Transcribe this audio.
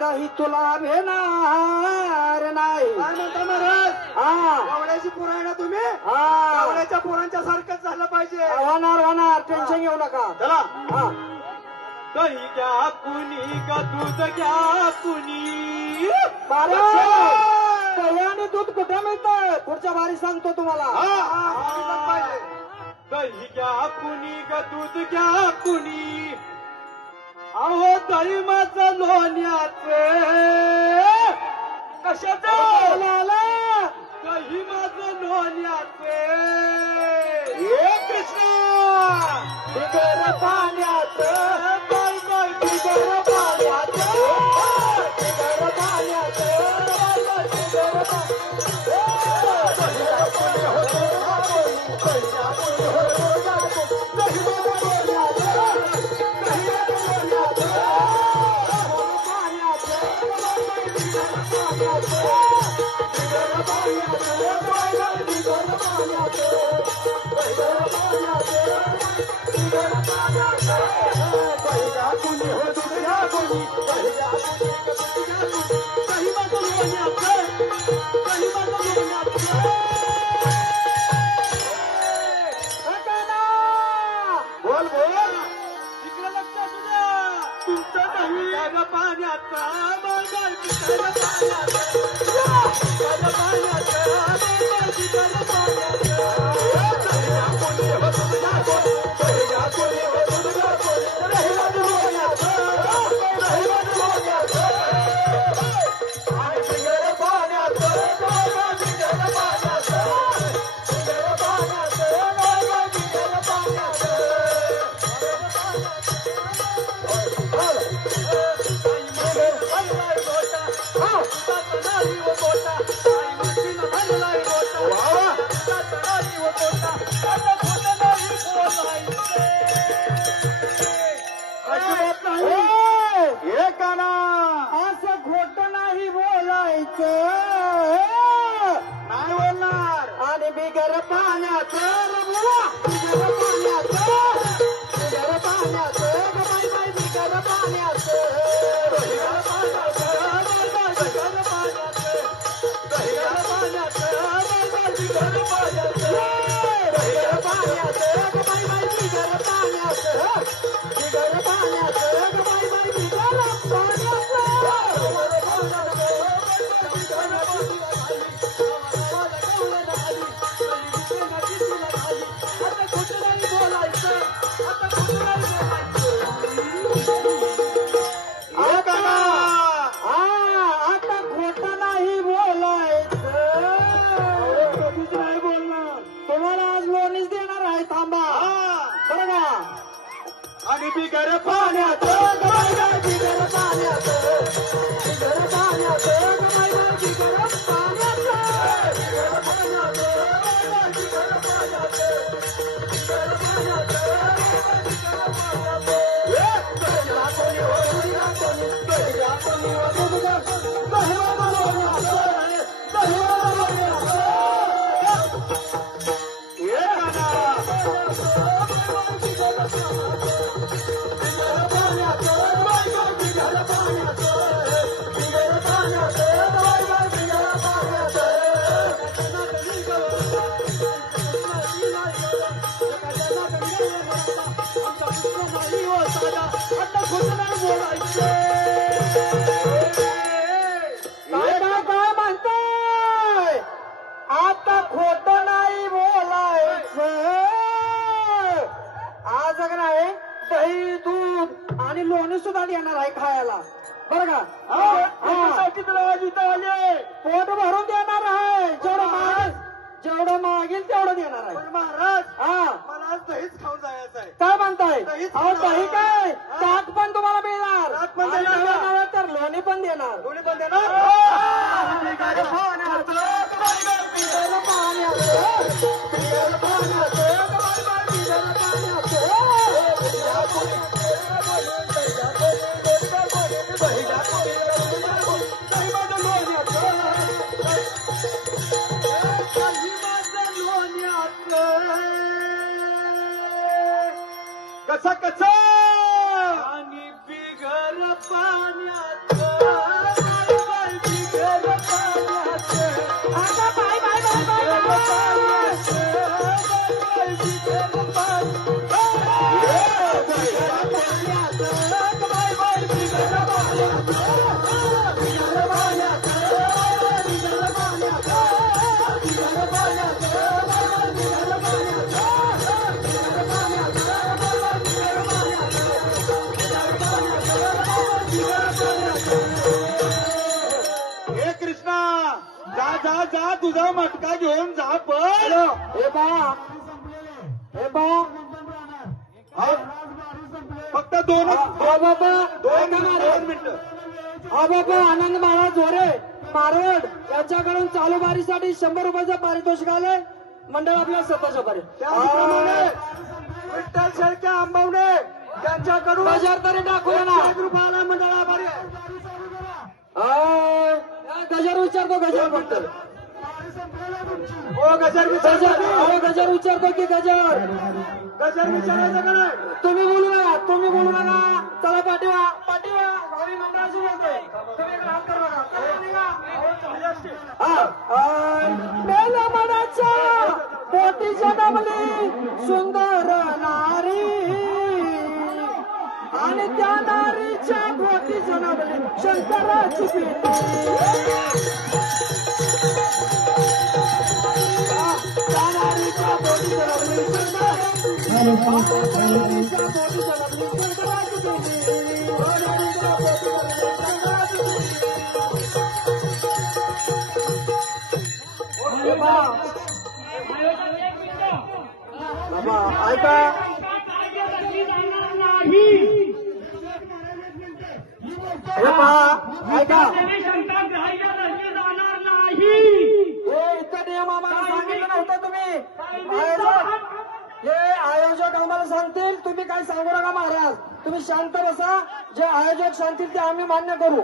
दही तुला भेणार नाही. काय म्हणता महाराज? हा गावड्याची पोरं आहे ना तुम्ही? हा गावड्याच्या पोरांच्या सारखंच झालं पाहिजे. होणार टेन्शन घेऊ नका. चला. हा दही घ्या कुणी का दूध घ्या कुणी? दही आणि दूध कुठे मिळतं पुढच्या बारी सांगतो तुम्हाला. दही घ्या कुणी का दूध घ्या कुणी? अहो दही माझं लोण्याचं कशाचं? दही माझं लोण्याचं. हे कृष्णा बिगर पाण्याचं बाय बाय बिगर पाण्याचं बिगर पाण्याचं बिगर बोल बोल. इकडे लक्ष असू द्या. तुमचं दही पाण्याचा बाय बिगर पाण्याचं. बिगर पाण्याचं बाय बिगर असं खोट नाही बोलायचं. नाही बोलणार. आणि बिगर पाण्याचं बोला बिगर पाण्याचं बिगर पाण्याचं बाय बाय बिगर पाण्याचं बिगर पाण्याचं बाय बाय बिगर पाण्याचं. बिगर पाण्याचं बाय बाय बिगर पाण्याचं. बिगर पाण्याचं बाय बाय बिगर पाण्याचं बिगर पाण्याचं बाय बाय बिगर आता खोट नाही बोलायचं. नाही बोलणार. तुम्हाला आज लोणीच देणार आहे. थांबा बरं का. आणि बिगर पाण्याचं बाय बाय बिगर पाण्याचं बिगर पाण्याचं बाय बाय बिगर पाण्याचं बिगर पाण्याचं बिगर काय म्हणताय? आता खोट नाही बोलायचं. आज अगर आहे दही दूध आणि लोणी सुद्धा देणार आहे खायला बरं का. पोट भरून देणार आहे. जेवढं मागेल तेवढं देणार आहे. महाराज हा मला आज दहीच खाऊन जायचं आहे. काय म्हणताय? दहीच अहो दही काय हा. ताक पण तुम्हाला मिळणार. ताक पण आणि देणार. नव्या नव्या तर लोणी पण देणार. दोन्ही पण देणार. बिगर पाण्याचं बिगर पाण्याचं बिगर पाण्याचं बाय बाय बिगर पाण्याचं कसा कसा आणि बिगर पाण्याचं बाय बाय बिगर हे कृष्णा जा जा जा तुझा मटका घेऊन जा पण हे बा हे बा फक्त दोन हा बाबा दोन दोन मिनिटं हा बाबा आनंद महाराज झोरे मारवड यांच्याकडून चालू बारीसाठी 100 रुपयाचं पारितोषिक आलंय मंडळ आपल्या स्वतःच्या बारी त्याचप्रमाणे विठ्ठल शेळके आंबवणे त्यांच्याकडून 1000 तरी दाखवलं ना 1 रुपयाला मंडळ आभारी आहे. गजर उच्चारतो गजर फक्त हो गजर गजर उच्चारतो की गजर गजर विचारायचं का नाही तुम्ही बोलू नका चला पाठीवा भावी मंडळाशी बोलतोय तुम्ही इकडे हात करू नका मेला मनाच्या पोटी जन्मली सुंदर नारी आणि त्या नारीच्या पोटी जन्मली शंकराची पेटी त्या नारीच्या पोटी जन्मली बाबा ऐका हे पहा ऐका इतकं नियम आम्हाला सांगितलं नव्हतं तुम्ही हे आयोजक आम्हाला सांगतील तुम्ही काही सांगू नका महाराज तुम्ही शांत बसा जे आयोजक सांगतील ते आम्ही मान्य करू